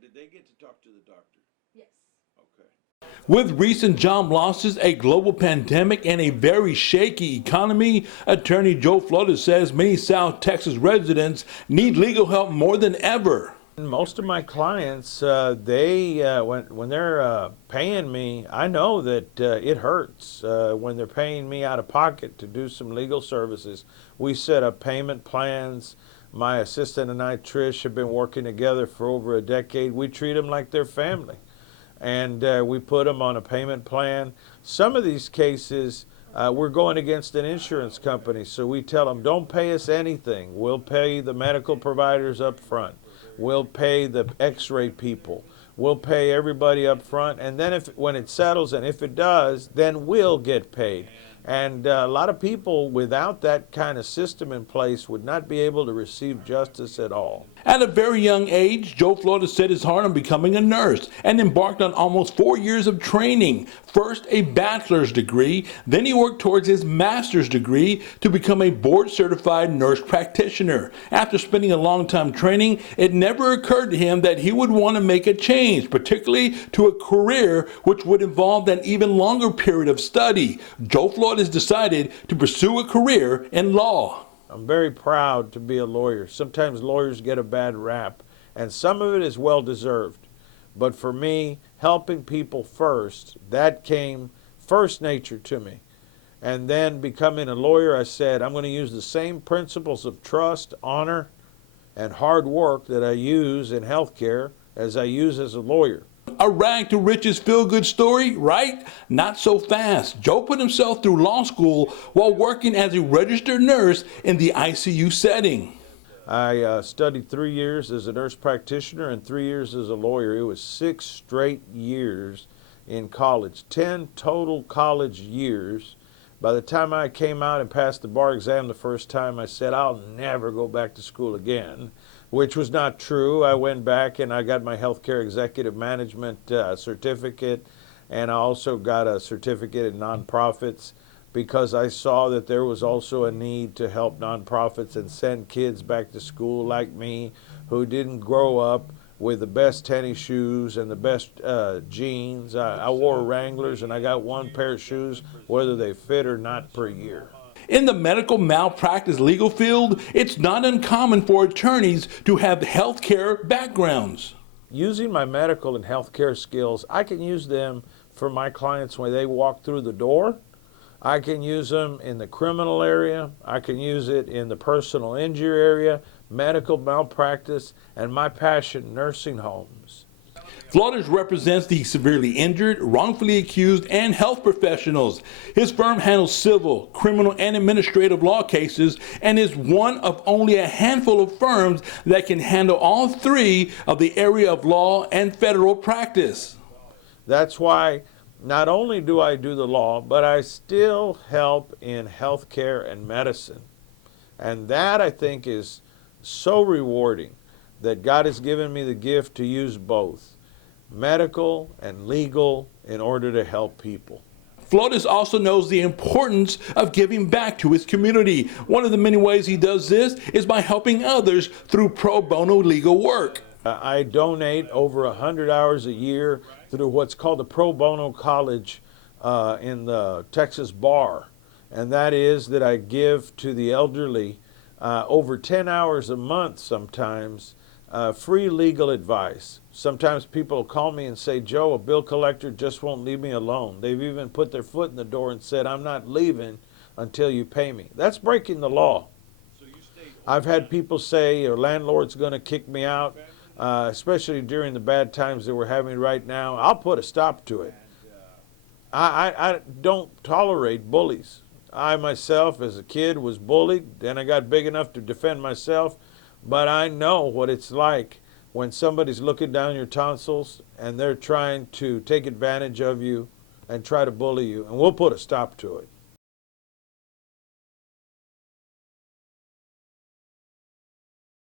And did they get to talk to the doctor? Yes. Okay. With recent job losses, a global pandemic, and a very shaky economy, attorney Joe Flores says many South Texas residents need legal help more than ever. Most of my clients, when they're paying me, I know that it hurts when they're paying me out of pocket to do some legal services. We set up payment plans. My assistant and I, Trish, have been working together for over a decade. We treat them like they're family, and we put them on a payment plan. Some of these cases, we're going against an insurance company, so we tell them, don't pay us anything. We'll pay the medical providers up front. We'll pay the x-ray people. We'll pay everybody up front, and then when it settles, and if it does, then we'll get paid. And a lot of people without that kind of system in place would not be able to receive justice at all. At a very young age, Joe Flores set his heart on becoming a nurse and embarked on almost 4 years of training. First a bachelor's degree, then he worked towards his master's degree to become a board-certified nurse practitioner. After spending a long time training, it never occurred to him that he would want to make a change, particularly to a career which would involve an even longer period of study. Joe Flores decided to pursue a career in law. I'm very proud to be a lawyer. Sometimes lawyers get a bad rap, and some of it is well-deserved. But for me, helping people first, that came first nature to me. And then becoming a lawyer, I said, I'm going to use the same principles of trust, honor, and hard work that I use in healthcare as I use as a lawyer. A rag to riches feel-good story, right? Not so fast. Joe put himself through law school while working as a registered nurse in the ICU setting. I studied 3 years as a nurse practitioner and 3 years as a lawyer. It was 6 straight years in college, 10 total college years. By the time I came out and passed the bar exam the first time, I said, I'll never go back to school again, which was not true. I went back and I got my healthcare executive management certificate, and I also got a certificate in nonprofits because I saw that there was also a need to help nonprofits and send kids back to school like me who didn't grow up with the best tennis shoes and the best jeans. I wore Wranglers, and I got one pair of shoes, whether they fit or not, per year. In the medical malpractice legal field, it's not uncommon for attorneys to have healthcare backgrounds. Using my medical and healthcare skills, I can use them for my clients when they walk through the door. I can use them in the criminal area. I can use it in the personal injury area, medical malpractice, and my passion, nursing homes. Flores represents the severely injured, wrongfully accused, and health professionals. His firm handles civil, criminal, and administrative law cases and is one of only a handful of firms that can handle all three of the area of law and federal practice. That's why not only do I do the law, but I still help in healthcare and medicine. And that, I think, is so rewarding that God has given me the gift to use both medical and legal in order to help people. Flores also knows the importance of giving back to his community. One of the many ways he does this is by helping others through pro bono legal work. I donate over 100 hours a year through what's called the Pro Bono College in the Texas Bar. And that is that I give to the elderly over 10 hours a month sometimes, free legal advice. Sometimes people call me and say, Joe, a bill collector just won't leave me alone. They've even put their foot in the door and said, I'm not leaving until you pay me. That's breaking the law. I've had people say, your landlord's going to kick me out, especially during the bad times that we're having right now. I'll put a stop to it. I don't tolerate bullies. I myself, as a kid, was bullied. Then I got big enough to defend myself. But I know what it's like when somebody's looking down your tonsils and they're trying to take advantage of you and try to bully you. And we'll put a stop to it.